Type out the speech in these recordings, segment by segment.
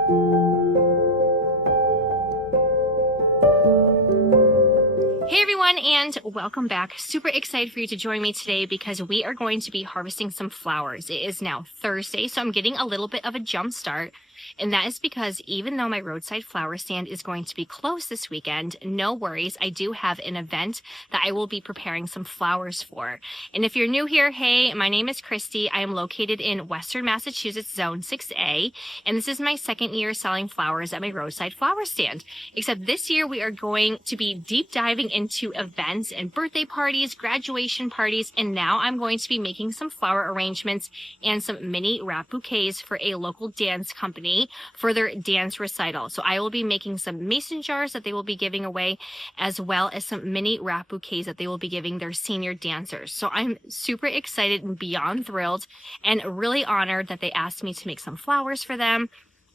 Hey everyone, and welcome back. Super excited for you to join me today because we are going to be harvesting some flowers. It is now Thursday, so I'm getting a little bit of a jump start. And that is because even though my roadside flower stand is going to be closed this weekend, no worries, I do have an event that I will be preparing some flowers for. And if you're new here, hey, my name is Christy. I am located in Western Massachusetts, Zone 6A, and this is my second year selling flowers at my roadside flower stand. Except this year we are going to be deep diving into events and birthday parties, graduation parties, and now I'm going to be making some flower arrangements and some mini wrap bouquets for a local dance company for their dance recital. So I will be making some mason jars that they will be giving away, as well as some mini wrap bouquets that they will be giving their senior dancers. So I'm super excited and beyond thrilled and really honored that they asked me to make some flowers for them,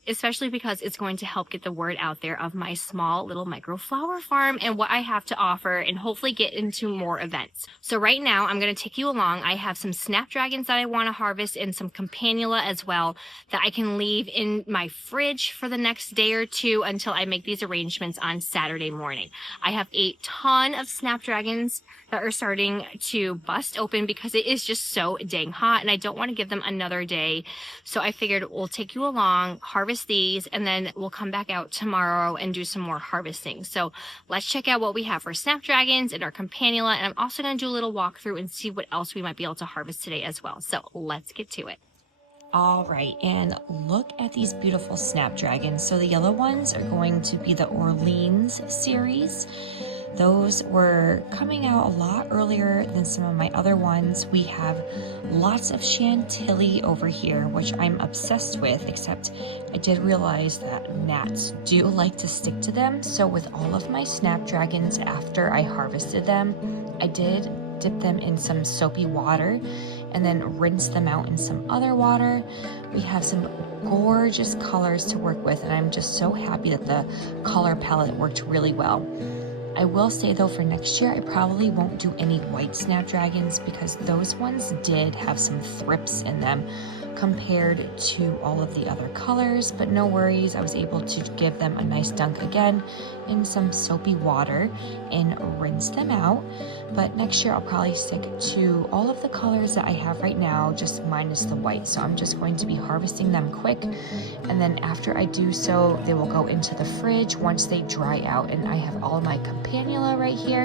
especially because it's going to help get the word out there of my small little micro flower farm and what I have to offer, and hopefully get into more events. So right now I'm going to take you along. I have some snapdragons that I want to harvest and some campanula as well that I can leave in my fridge for the next day or two until I make these arrangements on Saturday morning. I have a ton of snapdragons that are starting to bust open because it is just so dang hot and I don't want to give them another day. So I figured we'll take you along, harvest these, and then we'll come back out tomorrow and do some more harvesting. So let's check out what we have for snapdragons and our campanula, and I'm also going to do a little walkthrough and see what else we might be able to harvest today as well. So let's get to it. All right, and look at these beautiful snapdragons. So the yellow ones are going to be the Orleans series. Those were coming out a lot earlier than some of my other ones. We have lots of chantilly over here, which I'm obsessed with, except I did realize that gnats do like to stick to them. So with all of my snapdragons, after I harvested them, I did dip them in some soapy water and then rinse them out in some other water. We have some gorgeous colors to work with, and I'm just so happy that the color palette worked really well. I will say though, for next year, I probably won't do any white snapdragons because those ones did have some thrips in them compared to all of the other colors, but no worries. I was able to give them a nice dunk again in some soapy water and rinse them out. But next year I'll probably stick to all of the colors that I have right now, just minus the white. So I'm just going to be harvesting them quick, and then after I do so, they will go into the fridge once they dry out. And I have all my campanula right here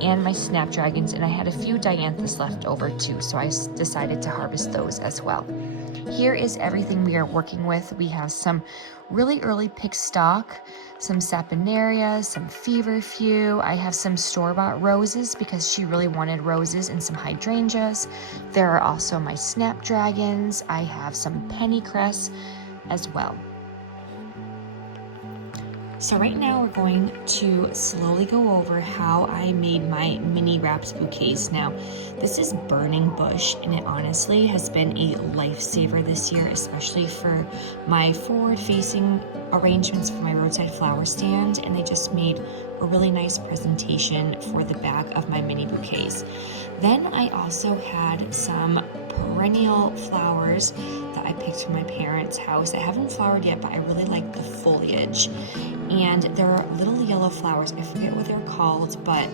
and my snapdragons, and I had a few dianthus left over too, so I decided to harvest those as well. Here is everything we are working with. We have some really early pick stock, some sapinarias, some feverfew. I have some store-bought roses because she really wanted roses, and some hydrangeas. There are also my snapdragons. I have some pennycress as well. So right now we're going to slowly go over how I made my mini wrapped bouquets. Now, this is burning bush, and it honestly has been a lifesaver this year, especially for my forward-facing arrangements for my roadside flower stand, and they just made a really nice presentation for the back of my mini bouquets. Then I also had some perennial flowers that I picked from my parents' house that haven't flowered yet, but I really like the foliage. And they're little yellow flowers. I forget what they're called, but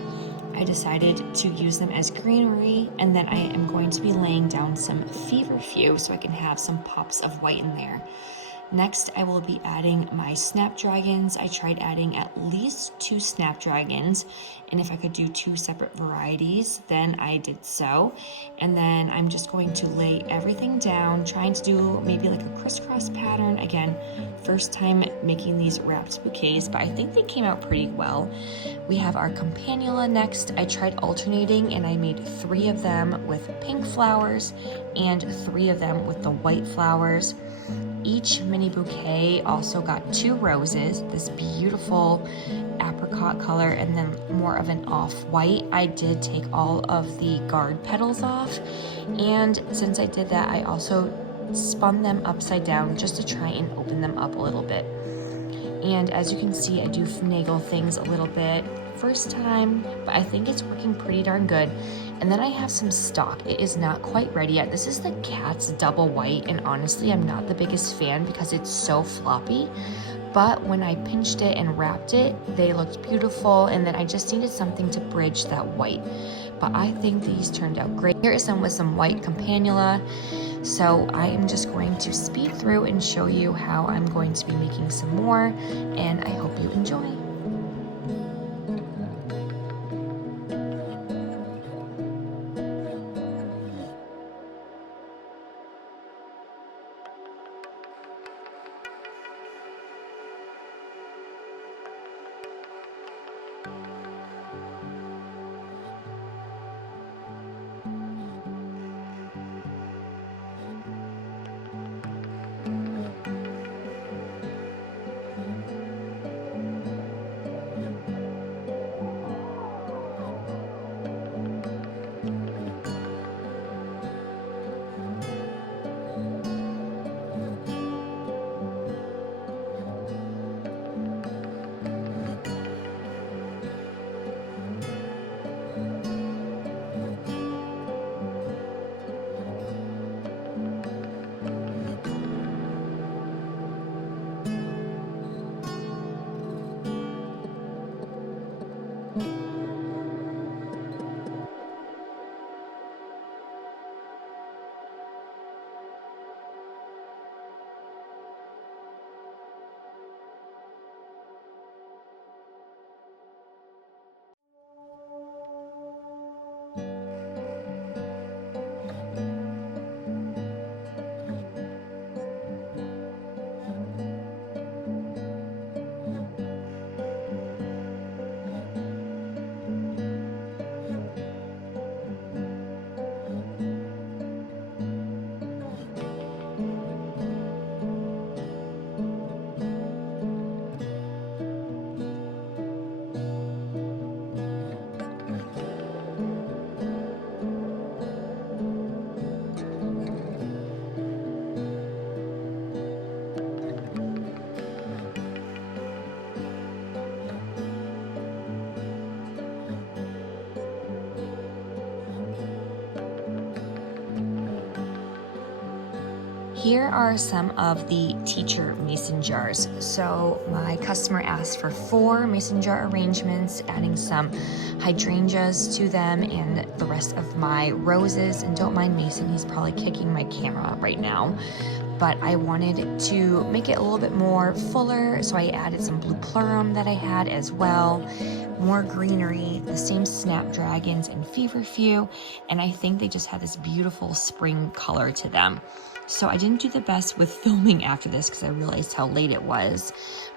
I decided to use them as greenery. And then I am going to be laying down some feverfew so I can have some pops of white in there. Next, I will be adding my snapdragons. I tried adding at least 2 snapdragons, and if I could do 2 separate varieties, then I did so. And then I'm just going to lay everything down, trying to do maybe like a crisscross pattern. Again, first time making these wrapped bouquets, but I think they came out pretty well. We have our campanula next. I tried alternating, and I made 3 of them with pink flowers and 3 of them with the white flowers. Each mini bouquet also got 2 roses, this beautiful apricot color, and then more of an off-white. I did take all of the guard petals off, and since I did that, I also spun them upside down just to try and open them up a little bit. And as you can see, I do finagle things a little bit first time, but I think it's working pretty darn good. And then I have some stock. It is not quite ready yet. This is the Cat's Double White, and honestly, I'm not the biggest fan because it's so floppy. But when I pinched it and wrapped it, they looked beautiful, and then I just needed something to bridge that white. But I think these turned out great. Here is some with some white campanula. So I am just going to speed through and show you how I'm going to be making some more, and I hope you enjoy. Here are some of the teacher mason jars. So my customer asked for 4 mason jar arrangements, adding some hydrangeas to them and the rest of my roses. And don't mind Mason, he's probably kicking my camera right now. But I wanted to make it a little bit more fuller, so I added some blue plurum that I had as well, more greenery, the same snapdragons and feverfew, and I think they just had this beautiful spring color to them. So I didn't do the best with filming after this because I realized how late it was,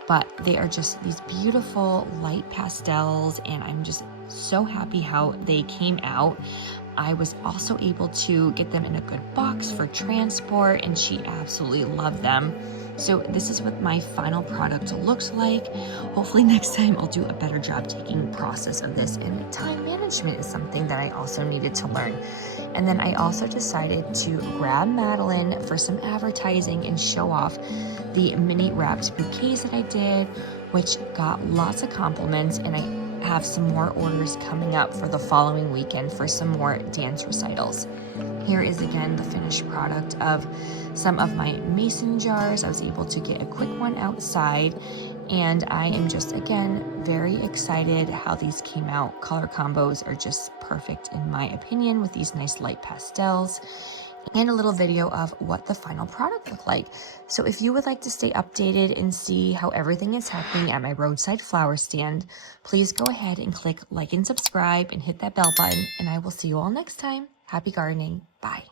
but they are just these beautiful light pastels, and I'm just so happy how they came out. I was also able to get them in a good box for transport, and she absolutely loved them. So this is what my final product looks like. Hopefully next time I'll do a better job taking process of this, and time management is something that I also needed to learn. And then I also decided to grab Madeline for some advertising and show off the mini wrapped bouquets that I did, which got lots of compliments, and I have some more orders coming up for the following weekend for some more dance recitals. Here is again the finished product of some of my mason jars. I was able to get a quick one outside, and I am just again very excited how these came out. Color combos are just perfect in my opinion with these nice light pastels, and a little video of what the final product looked like. So if you would like to stay updated and see how everything is happening at my roadside flower stand, please go ahead and click like and subscribe and hit that bell button, and I will see you all next time. Happy gardening. Bye.